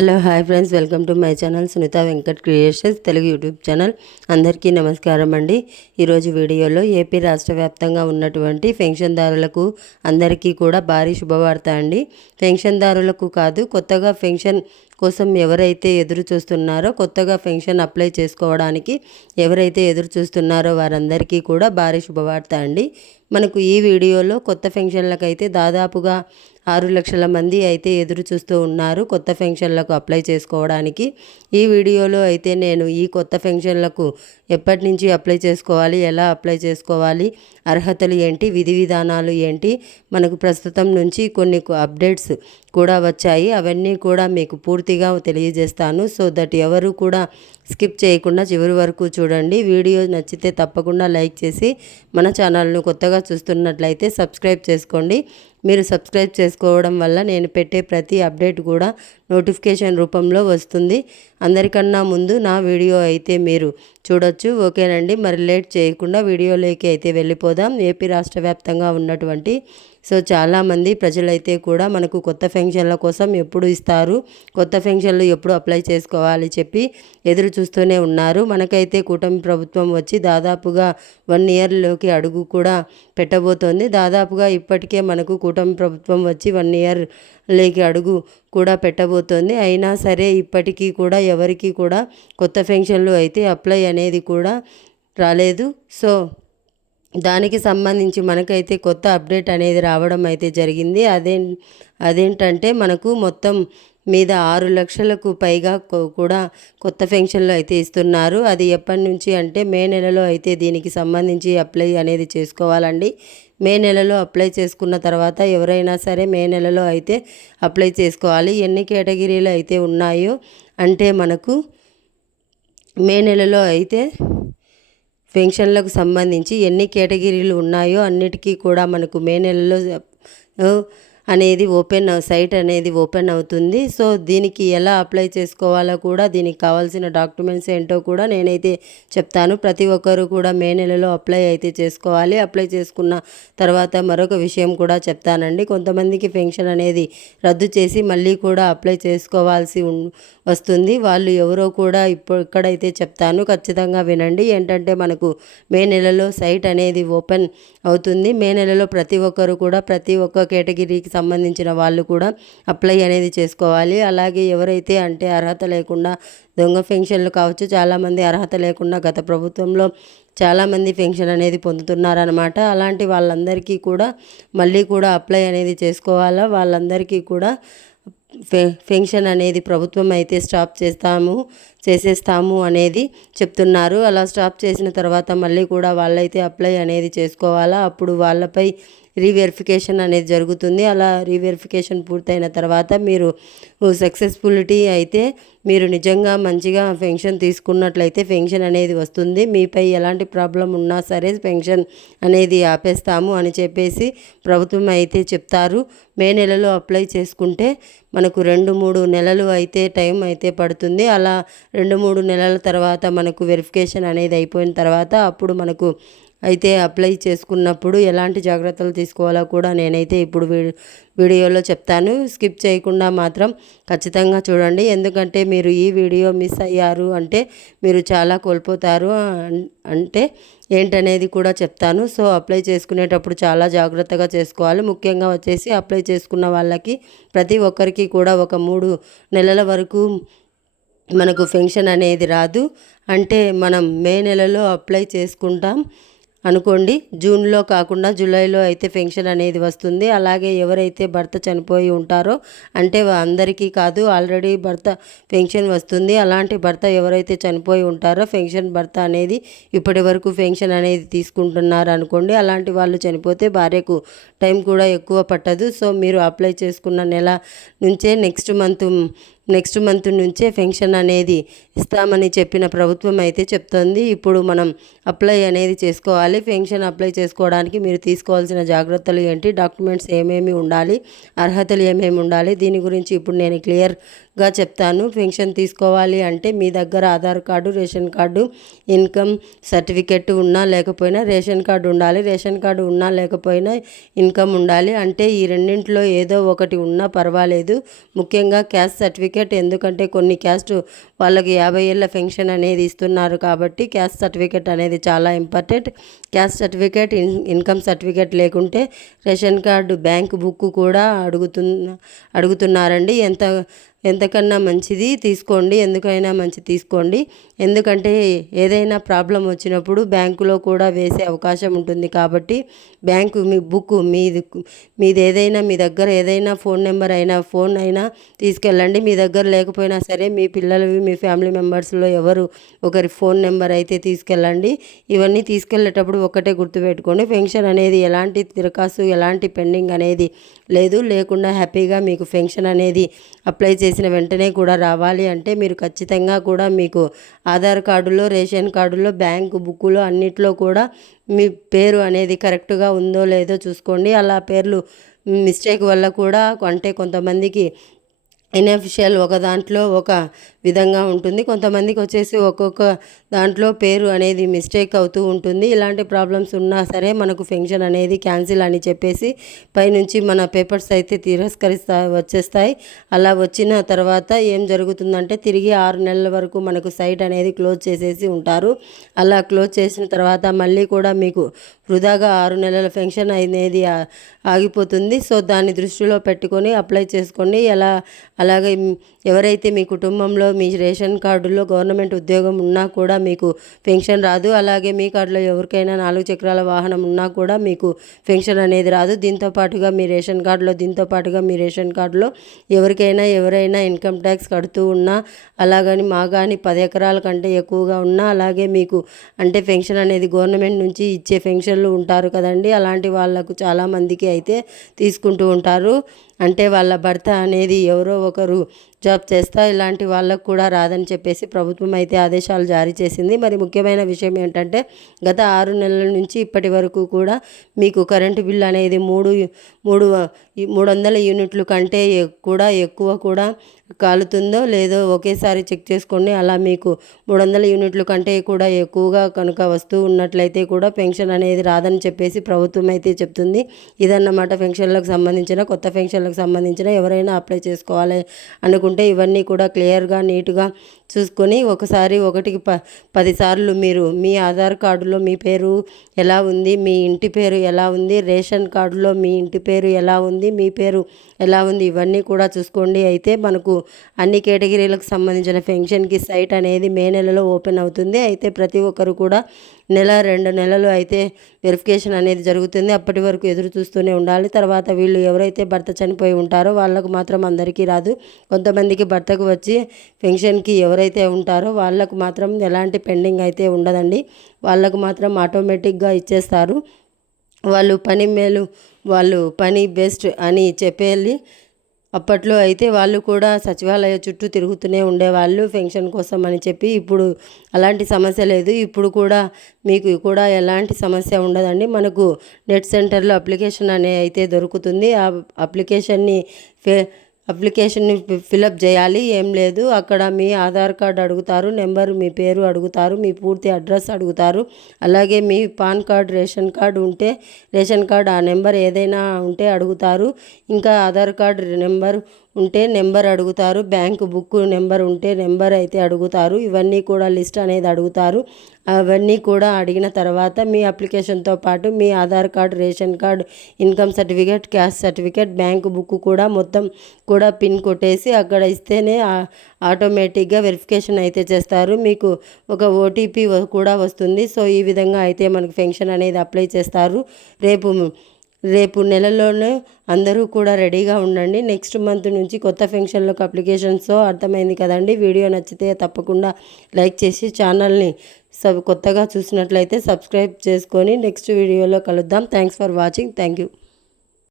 Hello hi friends. Welcome to my channel Sunitha Venkat creations Telugu YouTube channel. అందరికీ నమస్కారం అండి. ఈరోజు వీడియోలో ఏపీ రాష్ట్ర వ్యాప్తంగా ఉన్నటువంటి పెన్షన్దారులకు అందరికీ కూడా భారీ శుభవార్త అండి. పెన్షన్దారులకు కాదు కొత్తగా పెన్షన్ కోసం ఎవరైతే ఎదురు చూస్తున్నారో కొత్తగా పెన్షన్ అప్లై చేసుకోవడానికి ఎవరైతే ఎదురు చూస్తున్నారో వారందరికీ కూడా భారీ శుభవార్త అండి. మనకు ఈ వీడియోలో కొత్త పెన్షన్లకు అయితే దాదాపుగా ఆరు లక్షల మంది అయితే ఎదురు చూస్తూ ఉన్నారు కొత్త పెన్షన్లకు అప్లై చేసుకోవడానికి. ఈ వీడియోలో అయితే నేను ఈ కొత్త పెన్షన్లకు ఎప్పటి నుంచి అప్లై చేసుకోవాలి ఎలా అప్లై చేసుకోవాలి అర్హతలు ఏంటి విధి విధానాలు ఏంటి మనకు ప్రస్తుతం నుంచి కొన్ని అప్డేట్స్ కూడా వచ్చాయి. అవన్నీ కూడా మీకు పూర్తిగా తెలియజేస్తాను. సో దట్ ఎవరు కూడా స్కిప్ చేయకుండా చివరి వరకు చూడండి. వీడియో నచ్చితే తప్పకుండా లైక్ చేసి మన ఛానల్ను కొత్తగా చూస్తున్నట్లయితే సబ్స్క్రైబ్ చేసుకోండి. మీరు సబ్స్క్రైబ్ చేసుకోవడం వల్ల నేను పెట్టే ప్రతి అప్డేట్ కూడా నోటిఫికేషన్ రూపంలో వస్తుంది. అందరికన్నా ముందు నా వీడియో అయితే మీరు చూడొచ్చు. ఓకేనండి. మరి లేట్ చేయకుండా వీడియోలోకి అయితే వెళ్ళిపోదాం. ఏపీ రాష్ట్ర వ్యాప్తంగా ఉన్నటువంటి సో చాలామంది ప్రజలైతే కూడా మనకు కొత్త ఫెన్షన్ల కోసం ఎప్పుడు ఇస్తారు. కొత్త ఫెన్షన్లు ఎప్పుడు అప్లై చేసుకోవాలి చెప్పి ఎదురు చూస్తూనే ఉన్నారు. మనకైతే కూటమి ప్రభుత్వం వచ్చి దాదాపుగా వన్ ఇయర్లోకి అడుగు కూడా పెట్టబోతోంది. దాదాపుగా ఇప్పటికే మనకు కూటమి ప్రభుత్వం వచ్చి వన్ ఇయర్ లేకి అడుగు కూడా పెట్టబోతోంది. అయినా సరే ఇప్పటికీ కూడా ఎవరికి కూడా కొత్త పెన్షన్లు అయితే అప్లై అనేది కూడా రాలేదు. సో దానికి సంబంధించి మనకైతే కొత్త అప్డేట్ అనేది రావడం అయితే జరిగింది. అదే అదేంటంటే మనకు మొత్తం మీద ఆరు లక్షలకు పైగా కూడా కొత్త పెన్షన్లు అయితే ఇస్తున్నారు. అది ఎప్పటి నుంచి అంటే మే నెలలో అయితే దీనికి సంబంధించి అప్లై అనేది చేసుకోవాలండి. మే నెలలో అప్లై చేసుకున్న తర్వాత ఎవరైనా సరే మే నెలలో అయితే అప్లై చేసుకోవాలి. ఎన్ని కేటగిరీలు అయితే ఉన్నాయో అంటే మనకు మే నెలలో అయితే పెన్షన్లకు సంబంధించి ఎన్ని కేటగిరీలు ఉన్నాయో అన్నిటికీ కూడా మనకు మే నెలలో అనేది ఓపెన్ సైట్ అనేది ఓపెన్ అవుతుంది. సో దీనికి ఎలా అప్లై చేసుకోవాలో కూడా దీనికి కావాల్సిన డాక్యుమెంట్స్ ఏంటో కూడా నేనైతే చెప్తాను. ప్రతి ఒక్కరు కూడా మే నెలలో అప్లై అయితే చేసుకోవాలి. అప్లై చేసుకున్న తర్వాత మరొక విషయం కూడా చెప్తానండి. కొంతమందికి పెన్షన్ అనేది రద్దు చేసి మళ్ళీ కూడా అప్లై చేసుకోవాల్సి వస్తుంది. వాళ్ళు ఎవరో కూడా ఇప్పుడు ఇక్కడైతే చెప్తాను. ఖచ్చితంగా వినండి. ఏంటంటే మనకు మే నెలలో సైట్ అనేది ఓపెన్ అవుతుంది. మే నెలలో ప్రతి ఒక్కరు కూడా ప్రతి ఒక్క కేటగిరీకి సంబంధించిన వాళ్ళు కూడా అప్లై అనేది చేసుకోవాలి. అలాగే ఎవరైతే అంటే అర్హత లేకుండా దొంగ పెన్షన్లు కావచ్చు చాలామంది అర్హత లేకుండా గత ప్రభుత్వంలో చాలామంది పెన్షన్ అనేది పొందుతున్నారనమాట అలాంటి వాళ్ళందరికీ కూడా మళ్ళీ కూడా అప్లై అనేది చేసుకోవాలా? వాళ్ళందరికీ కూడా పెన్షన్ అనేది ప్రభుత్వం అయితే స్టాప్ చేస్తాము చేసేస్తాము అనేది చెప్తున్నారు. అలా స్టాప్ చేసిన తర్వాత మళ్ళీ కూడా వాళ్ళైతే అప్లై అనేది చేసుకోవాలా? అప్పుడు వాళ్ళపై రీవెరిఫికేషన్ అనేది జరుగుతుంది. అలా రీవెరిఫికేషన్ పూర్తయిన తర్వాత మీరు సక్సెస్ఫులిటీ అయితే మీరు నిజంగా మంచిగా పెన్షన్ తీసుకున్నట్లయితే పెన్షన్ అనేది వస్తుంది. మీపై ఎలాంటి ప్రాబ్లం ఉన్నా సరే పెన్షన్ అనేది ఆపేస్తాము అని చెప్పేసి ప్రభుత్వం అయితే చెప్తారు. మే నెలలో అప్లై చేసుకుంటే మనకు రెండు మూడు నెలలు అయితే టైం అయితే పడుతుంది. అలా రెండు మూడు నెలల తర్వాత మనకు వెరిఫికేషన్ అనేది అయిపోయిన తర్వాత అప్పుడు మనకు అయితే అప్లై చేసుకున్నప్పుడు ఎలాంటి జాగ్రత్తలు తీసుకోవాలో కూడా నేనైతే ఇప్పుడు వీడియోలో చెప్తాను. స్కిప్ చేయకుండా మాత్రం ఖచ్చితంగా చూడండి. ఎందుకంటే మీరు ఈ వీడియో మిస్ అయ్యారు అంటే మీరు చాలా కోల్పోతారు అంటే ఏంటనేది కూడా చెప్తాను. సో అప్లై చేసుకునేటప్పుడు చాలా జాగ్రత్తగా చేసుకోవాలి. ముఖ్యంగా వచ్చేసి అప్లై చేసుకున్న వాళ్ళకి ప్రతి ఒక్కరికి కూడా ఒక మూడు నెలల వరకు మనకు పెన్షన్ అనేది రాదు. అంటే మనం మే నెలలో అప్లై చేసుకుంటాం. అనుకోండి జూన్లో కాకుండా జూలైలో అయితే పెన్షన్ అనేది వస్తుంది. అలాగే ఎవరైతే భర్త చనిపోయి ఉంటారో అంటే అందరికీ కాదు ఆల్రెడీ భర్త పెన్షన్ వస్తుంది. అలాంటి భర్త ఎవరైతే చనిపోయి ఉంటారో పెన్షన్ భర్త అనేది ఇప్పటి వరకు పెన్షన్ అనేది తీసుకుంటున్నారు అనుకోండి. అలాంటి వాళ్ళు చనిపోతే భార్యకు టైం కూడా ఎక్కువ పట్టదు. సో మీరు అప్లై చేసుకున్న నెల నుంచే నెక్స్ట్ మంత్ నెక్స్ట్ మంత్ నుంచే పెన్షన్ అనేది ఇస్తామని చెప్పిన ప్రభుత్వం అయితే చెప్తోంది. ఇప్పుడు మనం అప్లై అనేది చేసుకోవాలి. పెన్షన్ అప్లై చేసుకోవడానికి మీరు తీసుకోవాల్సిన జాగ్రత్తలు ఏంటి? డాక్యుమెంట్స్ ఏమేమి ఉండాలి? అర్హతలు ఏమేమి ఉండాలి? దీని గురించి ఇప్పుడు నేను క్లియర్గా చెప్తాను. పెన్షన్ తీసుకోవాలి అంటే మీ దగ్గర Aadhaar card ration card income certificate ఉన్నా లేకపోయినా రేషన్ కార్డు ఉండాలి. రేషన్ కార్డు ఉన్నా లేకపోయినా ఇన్కమ్ ఉండాలి. అంటే ఈ రెండింటిలో ఏదో ఒకటి ఉన్నా పర్వాలేదు. ముఖ్యంగా క్యాస్ట్ సర్టిఫికెట్ సర్టిఫికేట్. ఎందుకంటే కొన్ని క్యాస్ట్ వాళ్ళకి యాభై ఏళ్ళ పెన్షన్ అనేది ఇస్తున్నారు కాబట్టి క్యాస్ట్ సర్టిఫికేట్ అనేది చాలా important. Caste certificate in income certificate లేకుంటే రేషన్ కార్డు బ్యాంక్ బుక్ కూడా అడుగుతున్న అడుగుతున్నారండి. ఎంత ఎంతకన్నా మంచిది తీసుకోండి ఎందుకైనా మంచి తీసుకోండి. ఎందుకంటే ఏదైనా ప్రాబ్లం వచ్చినప్పుడు బ్యాంకులో కూడా వేసే అవకాశం ఉంటుంది కాబట్టి బ్యాంకు మీ బుక్ మీది మీది ఏదైనా మీ దగ్గర ఏదైనా ఫోన్ నెంబర్ అయినా ఫోన్ అయినా తీసుకెళ్ళండి. మీ దగ్గర లేకపోయినా సరే మీ పిల్లలవి మీ ఫ్యామిలీ మెంబర్స్లో ఎవరు ఒకరి ఫోన్ నెంబర్ అయితే తీసుకెళ్ళండి. ఇవన్నీ తీసుకెళ్ళేటప్పుడు ఒకటే గుర్తుపెట్టుకోండి. పెన్షన్ అనేది ఎలాంటి తిరకాసు ఎలాంటి పెండింగ్ అనేది లేదు. లేకుండా హ్యాపీగా మీకు పెన్షన్ అనేది అప్లై చేసి చేసిన వెంటనే కూడా రావాలి అంటే మీరు ఖచ్చితంగా కూడా మీకు ఆధార్ కార్డులో రేషన్ కార్డులో బ్యాంకు బుక్కులో అన్నిట్లో కూడా మీ పేరు అనేది కరెక్ట్గా ఉందో లేదో చూసుకోండి. అలా పేర్లు మిస్టేక్ వల్ల కూడా అంటే కొంతమందికి ఇన్అఫిషియల్ ఒక దాంట్లో ఒక విధంగా ఉంటుంది. కొంతమందికి వచ్చేసి ఒక్కొక్క దాంట్లో పేరు అనేది మిస్టేక్ అవుతూ ఉంటుంది. ఇలాంటి ప్రాబ్లమ్స్ ఉన్నా సరే మనకు ఫెన్షన్ అనేది క్యాన్సిల్ అని చెప్పేసి పైనుంచి మన పేపర్స్ అయితే తిరస్కరిస్తా వచ్చేస్తాయి. అలా వచ్చిన తర్వాత ఏం జరుగుతుందంటే తిరిగి ఆరు నెలల వరకు మనకు సైట్ అనేది క్లోజ్ చేసేసి ఉంటారు. అలా క్లోజ్ చేసిన తర్వాత మళ్ళీ కూడా మీకు వృధాగా ఆరు నెలల పెన్షన్ అనేది ఆగిపోతుంది. సో దాన్ని దృష్టిలో పెట్టుకొని అప్లై చేసుకోండి. ఎలా అలాగే ఎవరైతే మీ కుటుంబంలో మీ రేషన్ కార్డులో గవర్నమెంట్ ఉద్యోగం ఉన్నా కూడా మీకు పెన్షన్ రాదు. అలాగే మీ కార్డులో ఎవరికైనా నాలుగు చక్రాల వాహనం ఉన్నా కూడా మీకు పెన్షన్ అనేది రాదు. దీంతో పాటుగా మీ రేషన్ కార్డులో దీంతో పాటుగా మీ రేషన్ కార్డులో ఎవరికైనా ఎవరైనా ఇన్కమ్ ట్యాక్స్ కడుతూ ఉన్నా అలాగని మా కానీ పది ఎకరాల కంటే ఎక్కువగా ఉన్నా అలాగే మీకు అంటే పెన్షన్ అనేది గవర్నమెంట్ నుంచి ఇచ్చే పెన్షన్లు ఉంటారు కదండి. అలాంటి వాళ్ళకు చాలామందికి అయితే తీసుకుంటూ ఉంటారు. అంటే వాళ్ళ భర్త అనేది ఎవరో ఒకరు. జాబ్ చేస్తా ఇలాంటి వాళ్ళకు కూడా రాదని చెప్పేసి ప్రభుత్వం అయితే ఆదేశాలు జారీ చేసింది. మరి ముఖ్యమైన విషయం ఏంటంటే గత ఆరు నెలల నుంచి ఇప్పటి వరకు కూడా మీకు కరెంటు బిల్లు అనేది మూడు మూడు మూడు వందల యూనిట్లు కంటే కూడా ఎక్కువ కూడా కాలుతుందో లేదో ఒకేసారి చెక్ చేసుకోండి అలా మీకు మూడు వందల యూనిట్ల కంటే కూడా ఎక్కువగా కనుక వస్తూ ఉన్నట్లయితే కూడా పెన్షన్ అనేది రాదని చెప్పేసి ప్రభుత్వం అయితే చెప్తుంది. ఇదన్నమాట పెన్షన్లకు సంబంధించిన కొత్త పెన్షన్లకు సంబంధించిన ఎవరైనా అప్లై చేసుకోవాలి అనుకుంటే ఇవన్నీ కూడా క్లియర్గా నీట్గా చూసుకొని ఒకసారి ఒకటికి ప పదిసార్లు మీరు మీ ఆధార్ కార్డులో మీ పేరు ఎలా ఉంది మీ ఇంటి పేరు ఎలా ఉంది రేషన్ కార్డులో మీ ఇంటి పేరు ఎలా ఉంది మీ పేరు ఎలా ఉంది ఇవన్నీ కూడా చూసుకోండి. అయితే మనకు అన్ని కేటగిరీలకు సంబంధించిన పెన్షన్కి సైట్ అనేది మే నెలలో ఓపెన్ అవుతుంది. అయితే ప్రతి ఒక్కరు కూడా నెల రెండు నెలలు అయితే వెరిఫికేషన్ అనేది జరుగుతుంది. అప్పటి వరకు ఎదురు చూస్తూనే ఉండాలి. తర్వాత వీళ్ళు ఎవరైతే భర్త చనిపోయి ఉంటారో వాళ్ళకు మాత్రం అందరికీ రాదు. కొంతమందికి భర్తకు వచ్చి పెన్షన్కి ఎవరైతే ఉంటారో వాళ్ళకు మాత్రం ఎలాంటి పెండింగ్ అయితే ఉండదండి. వాళ్ళకు మాత్రం ఆటోమేటిక్గా ఇచ్చేస్తారు. వాళ్ళు పని మేలు వాళ్ళు పని బెస్ట్ అని చెప్పేళ్ళి అప్పట్లో అయితే వాళ్ళు కూడా సచివాలయ చుట్టూ తిరుగుతూనే ఉండేవాళ్ళు పెన్షన్ కోసం అని చెప్పి ఇప్పుడు అలాంటి సమస్య లేదు. ఇప్పుడు కూడా మీకు కూడా ఎలాంటి సమస్య ఉండదండి. మనకు నెట్ సెంటర్లో అప్లికేషన్ అనే అయితే దొరుకుతుంది. ఆ అప్లికేషన్ని ఫే అప్లికేషన్ని ఫిలప్ చేయాలి ఏం లేదు. అక్కడ మీ ఆధార్ కార్డు అడుగుతారు నెంబర్ మీ పేరు అడుగుతారు మీ పూర్తి అడ్రస్ అడుగుతారు. అలాగే మీ పాన్ కార్డ్ రేషన్ కార్డు ఉంటే రేషన్ కార్డు ఆ నెంబర్ ఏదైనా ఉంటే అడుగుతారు. ఇంకా ఆధార్ కార్డు నెంబర్ ఉంటే నెంబర్ అడుగుతారు. బ్యాంకు బుక్ నెంబర్ ఉంటే నెంబర్ అయితే అడుగుతారు. ఇవన్నీ కూడా లిస్ట్ అనేది అడుగుతారు. అవన్నీ కూడా అడిగిన తర్వాత మీ అప్లికేషన్తో పాటు మీ Aadhaar card ration card income certificate caste certificate bank book కూడా మొత్తం కూడా పిన్ కొట్టేసి అక్కడ ఇస్తేనే ఆటోమేటిక్గా వెరిఫికేషన్ అయితే చేస్తారు. మీకు ఒక ఓటీపీ కూడా వస్తుంది. సో ఈ విధంగా అయితే మనకు పెన్షన్ అనేది అప్లై చేస్తారు. రేపు రేపు నెలలోనే అందరూ కూడా రెడీగా ఉండండి. నెక్స్ట్ మంత్ నుంచి కొత్త ఫంక్షన్లకు అప్లికేషన్స్ అర్థమైంది కదండి. వీడియో నచ్చితే తప్పకుండా లైక్ చేసి ఛానల్ని సబ్ కొత్తగా చూసినట్లయితే సబ్స్క్రైబ్ చేసుకొని నెక్స్ట్ వీడియోలో కలుద్దాం. Thanks for watching. Thank you.